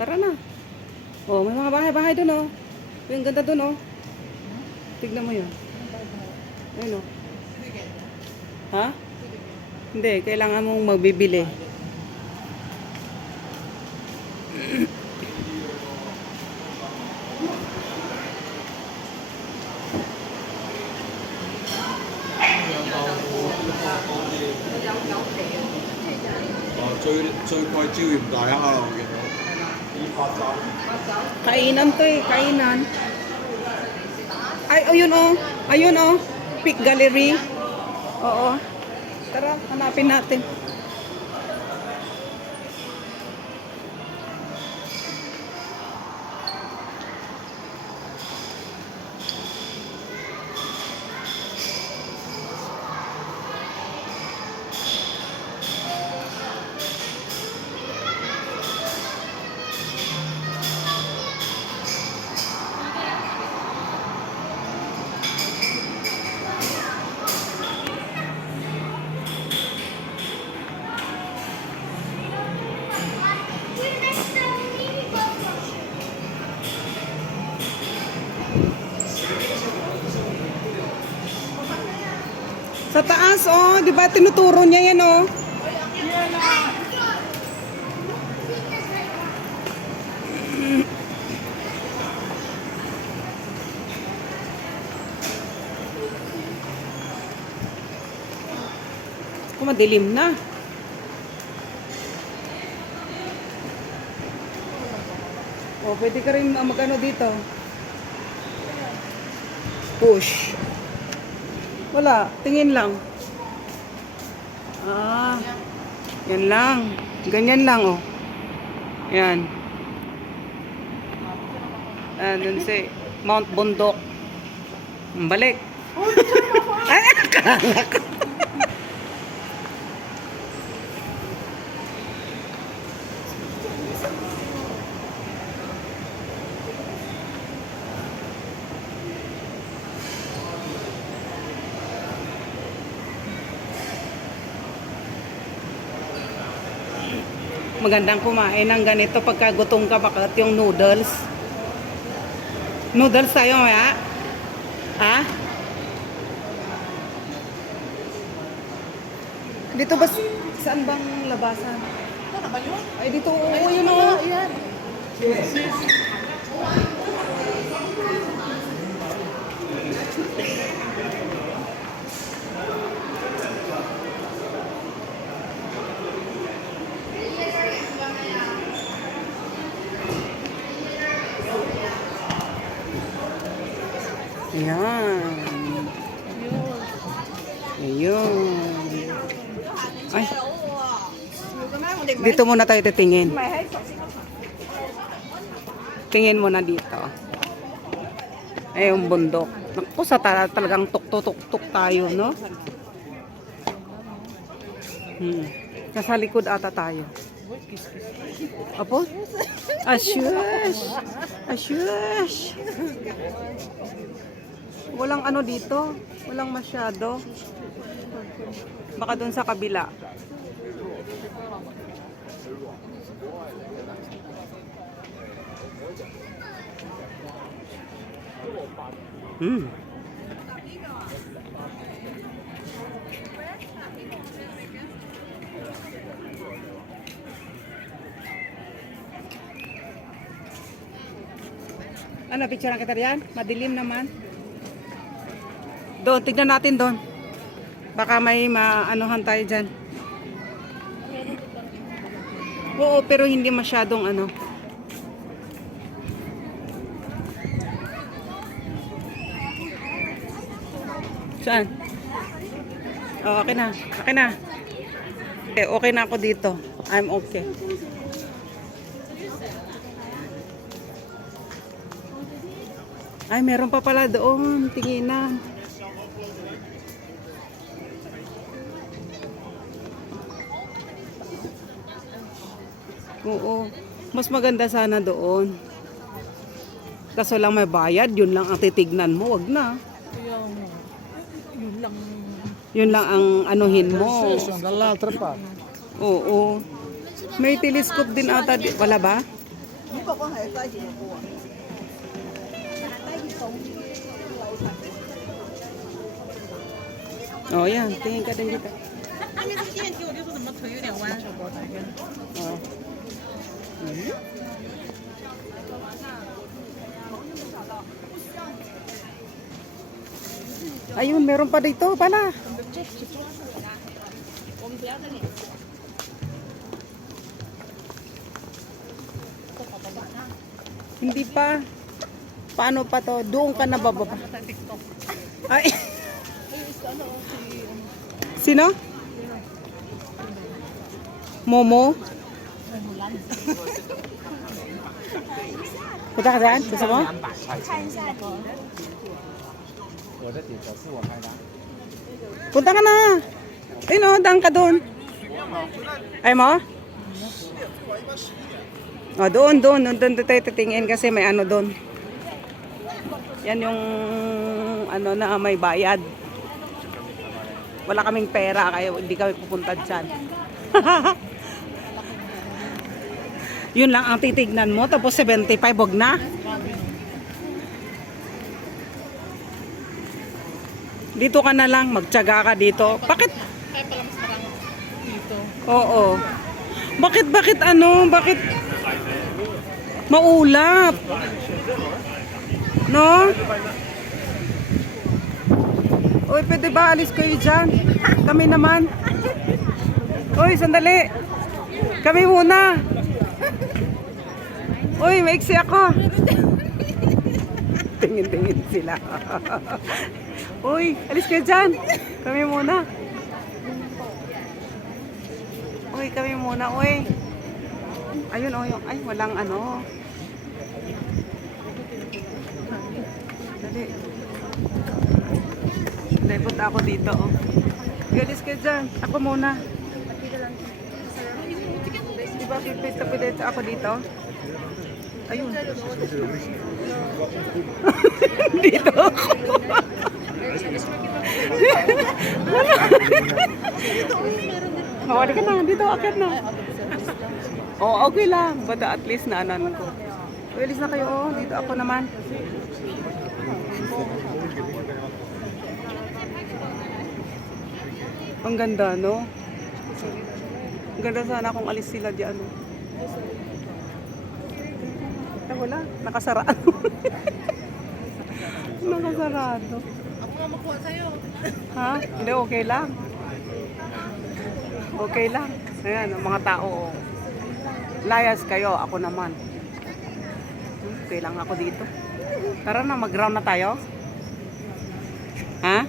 Tara na. Oh, may mga bahay-bahay doon oh. Yung ganda doon oh. Tignan mo yun. Ayun oh. Ha? Hindi, kailangan mong magbibili. Kainan to eh, kainan. Ay, ayun oh. Ayun oh. Peak Gallery. Oo. Tara, hanapin natin. Sa taas, oh. Di ba tinuturo niya yan, oh. Kung madilim na. Oh, pwede ka rin mag-ano dito. Push. Wala, tingin lang. Ah, yan lang. Ganyan lang, oh. Yan. Dun si Mount Bundok. Balik. Ay, akala ko. Magandang kumain ng ganito pagka gutom ka, bakit yung noodles. Noodles tayo, maya? Ha? Dito ba, saan bang labasan? Ano ba yun? Ay, dito, oo, yun o. Ayan. Ayan. Ayun. Ay, dito muna tayo titingin. Tingin muna dito. Ay, yung bundok. Naku, sa talagang tuk-tuk-tuk tayo, no? Nasa likod ata tayo. Apo? Ashush! Ashush! Walang ano dito. Walang masyado. Baka dun sa kabila. Ano, picture kita riyan? Madilim naman. Doon, tignan natin doon. Baka may maanuhan tayo dyan. Oo, pero hindi masyadong ano. Saan? Oh, okay na. Okay na. Okay, okay na ako dito. I'm okay. Ay, meron pa pala doon. Tinginan. Oo. Mas maganda sana doon. Kaso lang may bayad. Yun lang ang titignan mo. Wag na. Yun lang. Yun lang ang anuhin mo. Dall'altra parte. Oo. May telescope din ata. Wala ba? 呢個關係低住個啊。Oh, yan. Tingin ka din dito. 因为这个电梯我就说怎么腿有点弯。 Oh. Ayun, meron pa dito pala. Hindi pa. Paano pa to? Doon ka na bababa. Ay. Sino? Momo? Punta ka dyan? Gusto mo? 我的底手是我拍的。 Punta ka na. Ayun o, daan ka doon. Ay mo? O, doon tayo titingin kasi may ano doon. Yan yung ano na may bayad. Wala kaming pera kaya hindi kami pupunta dyan. Yun lang ang titignan mo tapos 75 wag na. Dito ka na lang, magtiyaga ka dito. Bakit? Kaya pala mas marami dito. Oo. Bakit ano? Bakit maulap? No? Uy, pwede ba alis kayo dyan? Kami naman. Uy, sandali. Kami muna. Uy, maiksi ako. Tingin-tingin sila. Uy, alis kayo dyan. Kami muna. Uy, kami muna, uy. Ayun, oh, ay, walang ano. Dali. Dali, punta ako dito, oh. Alis kayo dyan. Ako muna. Di ba, pipista ako dito? Ayun. Dito ako. Mawali ka na, dito akit na. Oh, okay lang. Basta at least naanan ko. O, alis na kayo, oh. Dito ako naman. Ang ganda, no? Ang ganda sana kung alis sila diyan, no? Wala, nakasarado. Nakasarado. Ako nga makuha sa'yo. Ha? Hindi, okay lang. Okay lang. Ayan, ang mga tao. Oh. Layas kayo, ako naman. Okay lang ako dito. Tara na, mag-round na tayo. Ha?